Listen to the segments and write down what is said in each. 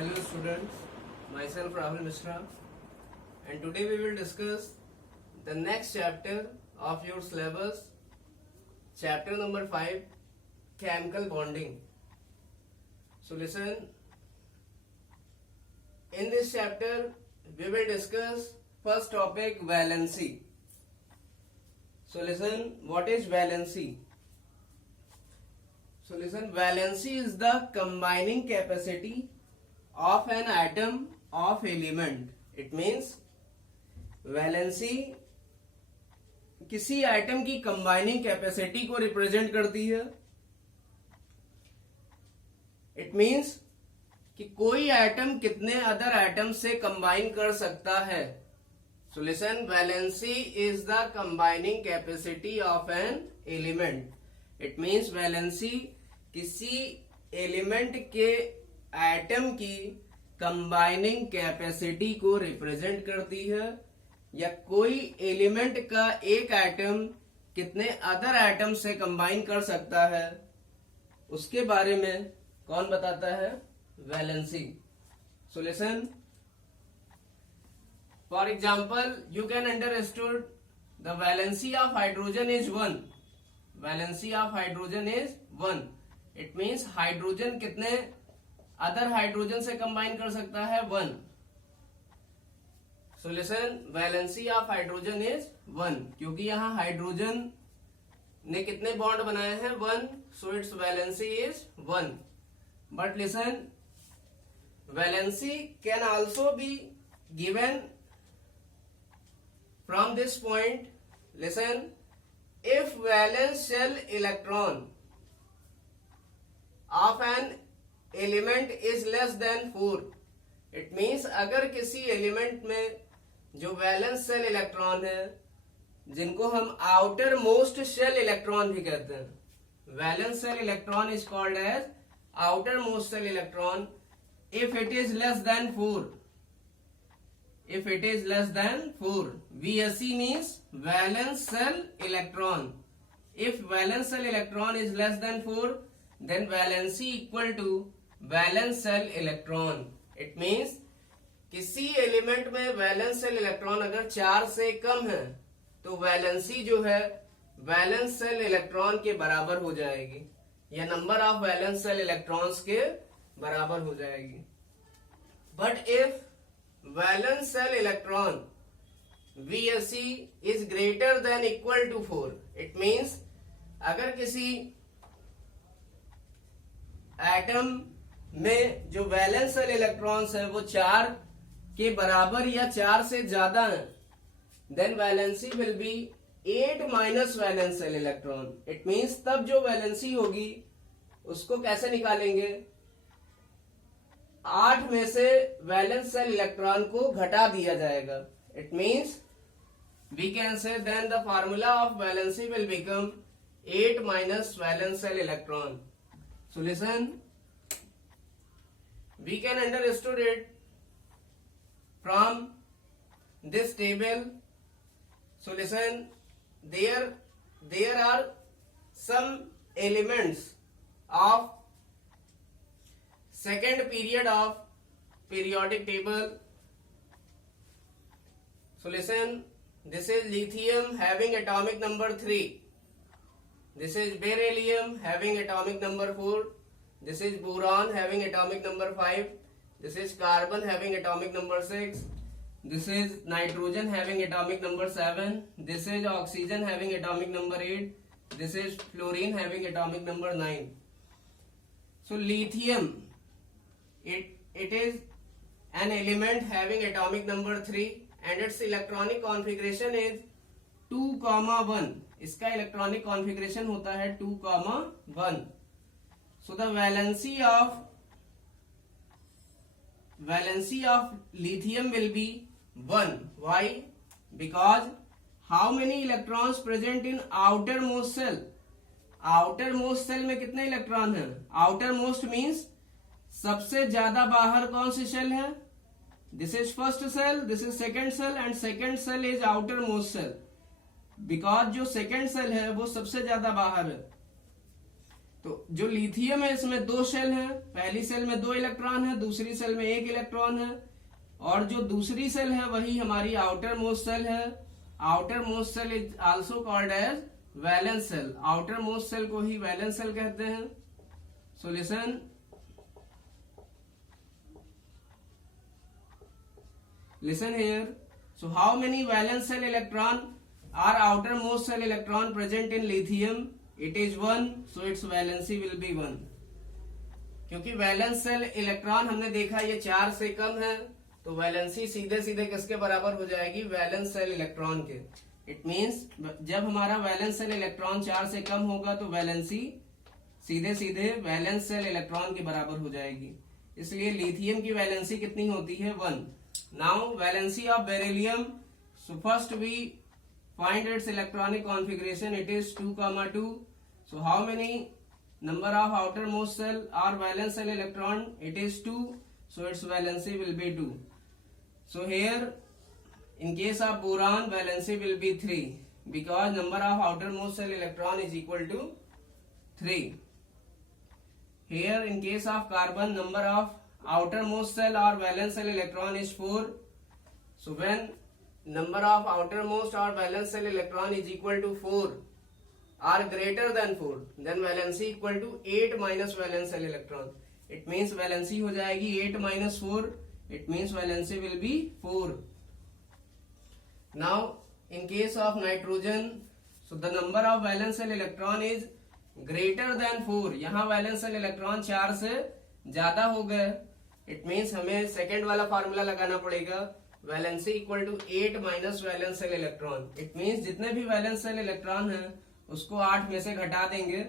Hello students, myself Rahul Mishra, and today we will discuss the next chapter of your syllabus, chapter number 5, chemical bonding. So listen, in this chapter we will discuss first topic, valency. So listen, what is valency? So listen, valency is the combining capacity of an atom of element. It means valency किसी atom की combining capacity को represent करती है. It means कि कोई atom कितने other atom से combine कर सकता है. सो listen, valency is the combining capacity of an element. It means valency किसी एलिमेंट के एटम की कंबाइनिंग कैपेसिटी को रिप्रेजेंट करती है, या कोई एलिमेंट का एक एटम कितने अदर एटम से कंबाइन कर सकता है उसके बारे में कौन बताता है? Valency. So listen, for example you can understood the valency of hydrogen is 1. Valency of hydrogen is 1. It means hydrogen कितने अदर हाइड्रोजन से कंबाइन कर सकता है? 1. सो listen, valency of hydrogen is 1, क्योंकि यहां हाइड्रोजन ने कितने बॉन्ड बनाए हैं? 1. So it's valency is 1. But listen, valency can also be given from this point. Listen, if valence shell electron of an element is less than 4. It means अगर किसी element में जो वैलेंस शेल इलेक्ट्रॉन है, जिनको हम outer most shell electron भी कहते हैं, valence shell electron is called as outermost shell electron. If it is less than 4, if it is less than 4, VSE means valence shell electron. If valence shell electron is less than 4, then valency equal to valence shell electron. It means किसी element में valence shell electron अगर 4 से कम है तो valency जो है valence shell electron के बराबर हो जाएगी, या number of valence shell electrons के बराबर हो जाएगी. But if valence shell electron VSE is greater than equal to 4, it means अगर किसी एटम में जो वैलेंस शेल इलेक्ट्रॉन्स है वो 4 के बराबर या 4 से ज्यादा है, then valency will be 8 minus valence shell electron. It means तब जो वैलेंसी होगी उसको कैसे निकालेंगे? 8 में से वैलेंस शेल इलेक्ट्रॉन को घटा दिया जाएगा. It means we can say then the formula of valency will become 8 minus valence shell electron. So listen, we can understood it from this table. So listen, there are some elements of second period of periodic table. So listen, this is lithium having atomic number 3. This is beryllium having atomic number 4. This is boron having atomic number 5. This is carbon having atomic number 6. This is nitrogen having atomic number 7. This is oxygen having atomic number 8. This is fluorine having atomic number 9. So lithium, it is an element having atomic number 3 and its electronic configuration is 2,1. इसका electronic configuration होता है 2,1. So the valency of lithium will be 1. Why? Because how many electrons present in outermost cell? outermost cell में कितने electron हैं? outermost means सबसे ज्यादा बाहर कौन सी शेल है? This is first cell, this is second cell, and second cell is outermost cell. Because जो second cell है वो सबसे ज्यादा बाहर है. तो जो लिथियम है इसमें दो शेल है, पहली सेल में 2 इलेक्ट्रॉन है, दूसरी सेल में 1 इलेक्ट्रॉन है, और जो दूसरी सेल है वही हमारी आउटर मोस्ट सेल है। Outermost shell is also called as valence shell. Outermost shell को ही वैलेंस सेल कहते हैं। सो listen here. So how many valence cell electron are outermost cell electron present in lithium? It is 1, so its valency will be 1. क्योंकि valence shell electron हमने देखा ये 4 से कम है, तो वैलेंसी सीधे सीधे किसके बराबर हो जाएगी? वैलेंस सेल इलेक्ट्रॉन के। इट मींस जब हमारा वैलेंस सेल इलेक्ट्रॉन 4 से कम होगा तो वैलेंसी सीधे सीधे वैलेंस सेल इलेक्ट्रॉन के बराबर हो जाएगी। इसलिए लिथियम की वैलेंसी कितनी होती है? 1। Now valency of beryllium. So first we find its electronic configuration. It is 2,2. So how many number of outermost cell or valence cell electron? It is 2. So its valency will be 2. So here in case of boron valency will be 3 because number of outermost cell electron is equal to 3. Here in case of carbon number of outermost cell or valence cell electron is 4. So when number of outermost or valence cell electron is equal to 4 or greater than 4, then valency equal to 8 minus valence cell electron. It means valency हो जाएगी 8 minus 4. It means valency will be 4. Now in case of nitrogen, so the number of valence cell electron is greater than 4. यहाँ valence cell electron 4 से ज्यादा हो गए। It means हमें second वाला formula लगाना पड़ेगा, valency equal to 8 minus valence shell electron. It means जितने भी वैलेंस सेल इलेक्ट्रॉन है उसको 8 में से घटा देंगे,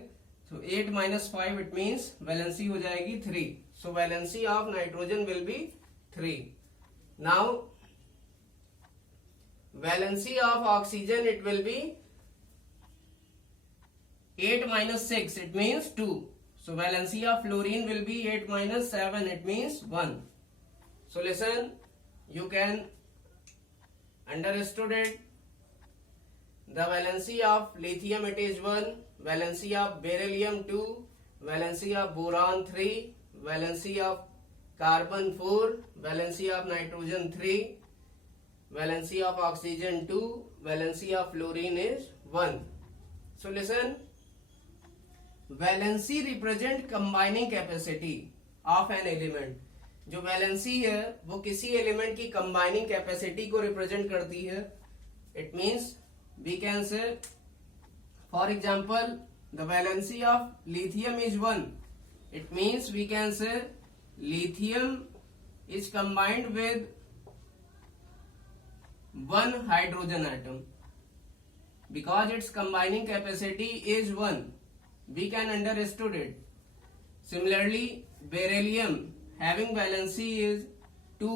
तो 8 माइनस 5 इट मीन्स वैलेंसी हो जाएगी 3। So valency of nitrogen will be 3। Now valency of oxygen it will be 8 minus 6, it means 2. So valency of fluorine will be 8 minus 7, it means 1. So listen, you can understood it. The valency of lithium it is 1, valency of beryllium 2, valency of boron 3, valency of carbon 4, valency of nitrogen 3, valency of oxygen 2, valency of fluorine is 1. So listen, valency represent combining capacity of an element. जो valency है वो किसी element की combining capacity को represent करती है। It means we can say for example the valency of lithium is 1। It means we can say lithium is combined with 1 hydrogen atom because it's combining capacity is 1. We can understood it. Similarly, beryllium having valency is 2.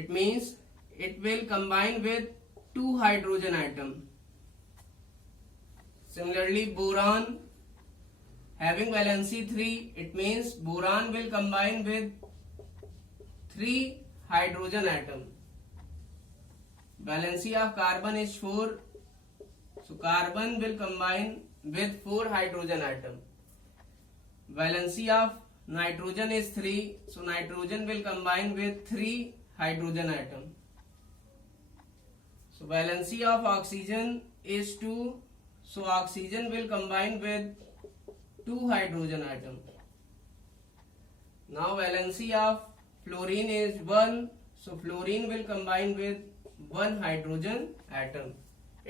It means it will combine with 2 hydrogen atom. Similarly, boron having valency 3. It means boron will combine with 3 hydrogen atom. Valency of carbon is 4. So carbon will combine with 4 hydrogen atom. Valency of nitrogen is 3, so nitrogen will combine with 3 hydrogen atom. So valency of oxygen is 2, so oxygen will combine with 2 hydrogen atom. Now valency of fluorine is 1, so fluorine will combine with 1 hydrogen atom.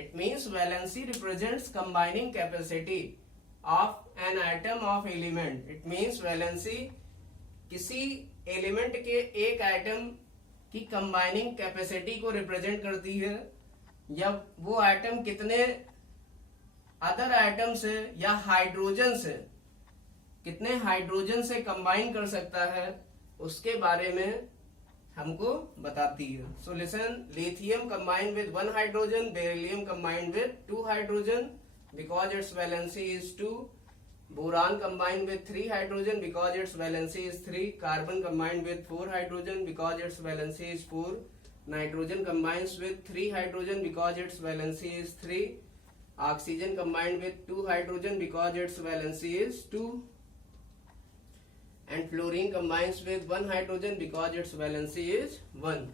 It means valency represents combining capacity of an atom of element. It means valency किसी element के एक atom की combining capacity को represent करती है, या वो atom कितने अदर एटम से या हाइड्रोजन से कितने हाइड्रोजन से कंबाइन कर सकता है उसके बारे में हमको बताती है। So listen, lithium combined with 1 hydrogen, beryllium combined with 2 hydrogen because it's valency is 2, boron combined with 3 hydrogen because it's valency is 3, carbon combined with 4 hydrogen because it's valency is 4, nitrogen combines with 3 hydrogen because it's valency is 3, oxygen combined with 2 hydrogen because its valency is 2, and fluorine combines with 1 hydrogen because its valency is 1.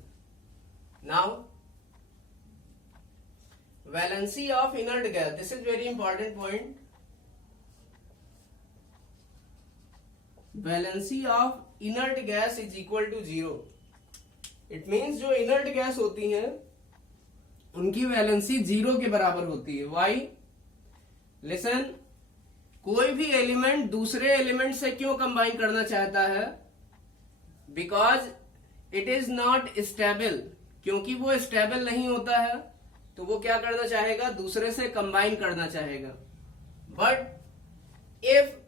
Now valency of inert gas, this is very important point. Valency of inert gas is equal to 0. It means जो inert gas होती हैं उनकी valency 0 के बराबर होती है. Why? Listen, कोई भी एलिमेंट दूसरे एलिमेंट से क्यों कंबाइन करना चाहता है? Because it is not stable. क्योंकि वो स्टेबल नहीं होता है तो वो क्या करना चाहेगा? दूसरे से कंबाइन करना चाहेगा. But if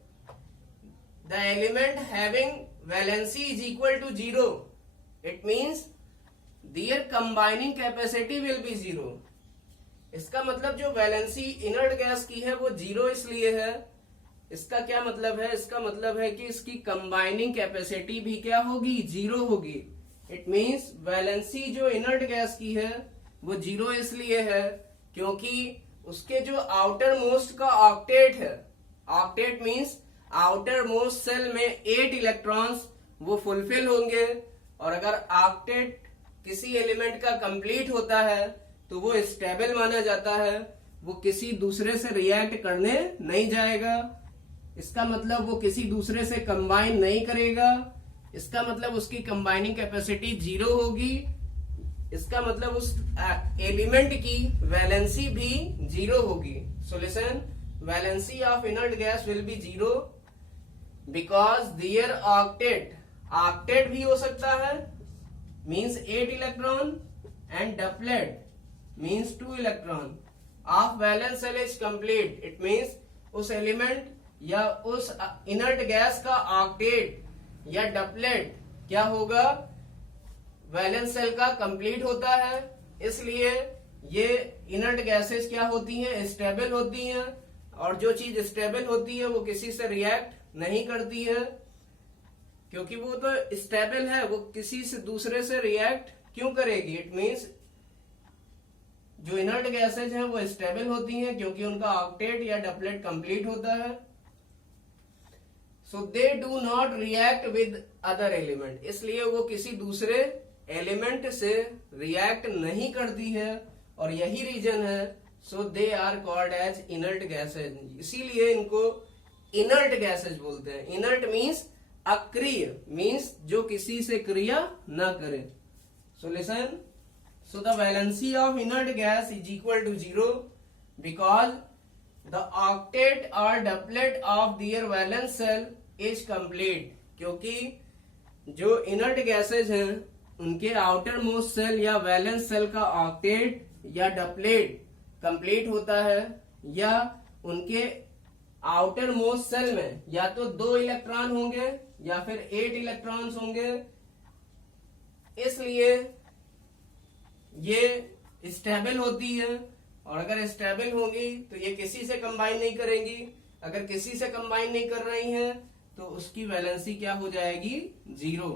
the element having valency is equal to 0, it means their combining capacity will be 0. इसका मतलब जो वैलेंसी इनर्ट गैस की है वो 0 इसलिए है. इसका क्या मतलब है? इसका मतलब है कि इसकी कंबाइनिंग कैपेसिटी भी क्या होगी? 0 होगी. इट मींस वैलेंसी जो इनर्ट गैस की है वो 0 इसलिए है क्योंकि उसके जो आउटर मोस्ट का ऑक्टेट है, octet means outermost shell में 8 इलेक्ट्रॉन्स वो फुलफिल होंगे. और अगर ऑक्टेट किसी एलिमेंट का कंप्लीट होता है तो वो स्टेबल माना जाता है, वो किसी दूसरे से रिएक्ट करने नहीं जाएगा. इसका मतलब वो किसी दूसरे से कंबाइन नहीं करेगा. इसका मतलब उसकी कंबाइनिंग कैपेसिटी 0 होगी. इसका मतलब उस एलिमेंट की वैलेंसी भी 0 होगी. So listen, valency of inert gas will be 0 because their octet भी हो सकता है means 8 electron and doublet means 2 electron of valence shell is complete. It means उस एलिमेंट या उस इनर्ट गैस का ऑक्टेट या डबलेट क्या होगा? वैलेंस सेल का कंप्लीट होता है. इसलिए ये इनर्ट गैसेस क्या होती हैं? स्टेबल होती हैं. और जो चीज स्टेबल होती है वो किसी से रिएक्ट नहीं करती है क्योंकि वो तो स्टेबल है, वो किसी से दूसरे से रिएक्ट क्यों करेगी? इट मींस जो इनर्ट गैसेज हैं वो स्टेबल होती हैं क्योंकि उनका ऑक्टेट या डबलेट कंप्लीट होता है. So they do not react with other element. इसलिए वो किसी दूसरे एलिमेंट से रिएक्ट नहीं करती है और यही रीजन है. So they are called as inert gases. इसीलिए इनको इनर्ट गैसेज बोलते हैं. इनर्ट मीन्स अक्रिय, मीन्स जो किसी से क्रिया ना करे. So listen, so the valency of inert gas is equal to 0 because the octet or doublet of their valence cell is complete. क्योंकि जो इनर्ट गैसेज हैं उनके आउटर मोस्ट सेल या वैलेंस सेल का ऑक्टेट या डबलेट कंप्लीट होता है या उनके आउटर मोस्ट सेल में या तो 2 इलेक्ट्रॉन होंगे या फिर 8 इलेक्ट्रॉन्स होंगे. इसलिए ये स्टेबल होती है और अगर स्टेबल होंगी तो ये किसी से कंबाइन नहीं करेंगी. अगर किसी से कंबाइन नहीं कर रही हैं तो उसकी वैलेंसी क्या हो जाएगी? 0.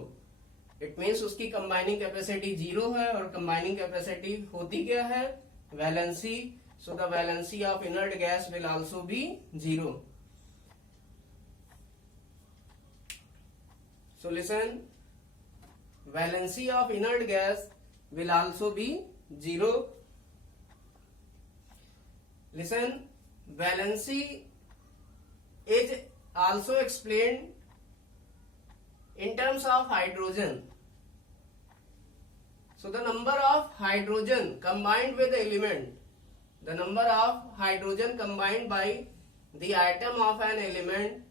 इट मीन्स उसकी कंबाइनिंग कैपेसिटी 0 है और कंबाइनिंग कैपेसिटी होती क्या है? Valency. So the valency of inert gas will also be 0. So listen, valency of inert gas will also be 0. Listen, valency is also explained in terms of hydrogen. So the number of hydrogen combined with the element, the number of hydrogen combined by the atom of an element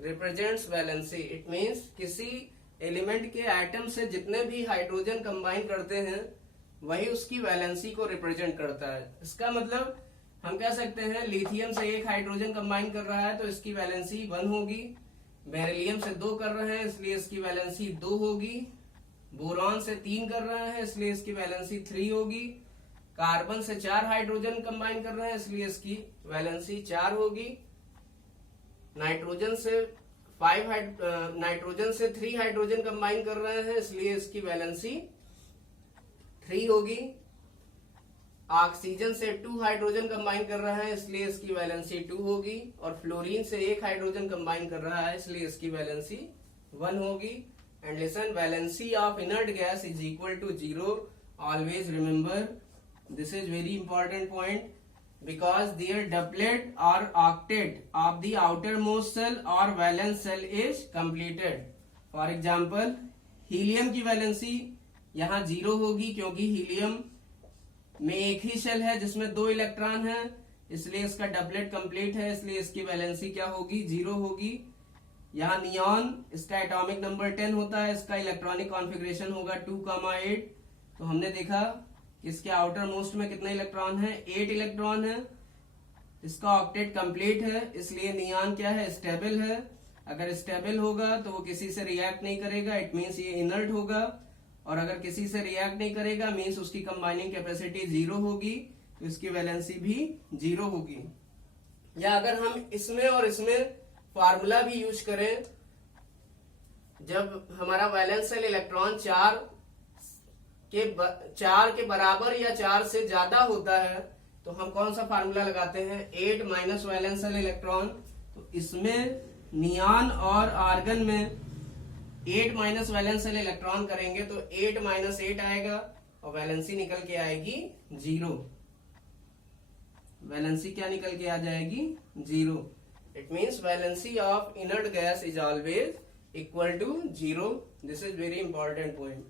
represents valency. It means किसी element के atom से जितने भी hydrogen combine करते हैं वही उसकी valency को रिप्रेजेंट करता है. इसका मतलब हम कह सकते हैं लिथियम से 1 हाइड्रोजन कंबाइन कर रहा है तो इसकी वैलेंसी 1 होगी. बेरिलियम से 2 कर रहे हैं इसलिए इसकी वैलेंसी 2 होगी. बोरॉन से 3 कर रहे हैं इसलिए इसकी वैलेंसी 3 होगी. कार्बन से 4 हाइड्रोजन कंबाइन कर रहे हैं इसलिए इसकी वैलेंसी 4 होगी. नाइट्रोजन से 3 हाइड्रोजन कंबाइन कर रहे हैं इसलिए इसकी वैलेंसी 3 होगी. ऑक्सीजन से 2 हाइड्रोजन कंबाइन कर रहा है इसलिए इसकी वैलेंसी 2 होगी, और फ्लोरीन से 1 हाइड्रोजन कंबाइन कर रहा है इसलिए इसकी वैलेंसी 1 होगी। And listen, valency of inert gas is equal to 0। Always remember, this is very important point, because their doublet or octet of the outermost cell or valence cell is completed. For example, helium की valency यहाँ 0 होगी क्योंकि helium में एक ही shell है जिसमें 2 electron है, इसलिए इसका डबलेट कंप्लीट है, इसलिए इसकी वैलेंसी क्या होगी, 0 होगी। यहाँ नियॉन, इसका एटॉमिक नंबर 10 होता है, इसका इलेक्ट्रॉनिक कॉन्फ़िगरेशन होगा 2,8। तो हमने देखा इसके आउटर मोस्ट में कितने इलेक्ट्रॉन है, 8 इलेक्ट्रॉन है। इसका ऑक्टेट कंप्लीट है, इसलिए नियॉन क्या है, स्टेबल है। अगर स्टेबल होगा तो वो किसी से रिएक्ट नहीं करेगा, इट मीन्स ये इनर्ट होगा। और अगर किसी से रिएक्ट नहीं करेगा मीन्स उसकी कंबाइनिंग कैपेसिटी 0 होगी, तो इसकी वैलेंसी भी 0 होगी। या अगर हम इसमें और इसमें फार्मूला भी यूज करें, जब हमारा वैलेंस सेल इलेक्ट्रॉन 4 के बराबर या 4 से ज्यादा होता है तो हम कौन सा फार्मूला लगाते हैं, 8 माइनस वैलेंस सेल इलेक्ट्रॉन। तो इसमें नियॉन और आर्गन में 8 माइनस वैलेंस सेल इलेक्ट्रॉन करेंगे तो 8 माइनस 8 आएगा और वैलेंसी निकल के आएगी 0। वैलेंसी क्या निकल के आ जाएगी, 0। It means valency of inert gas is always equal to 0। This is very important point.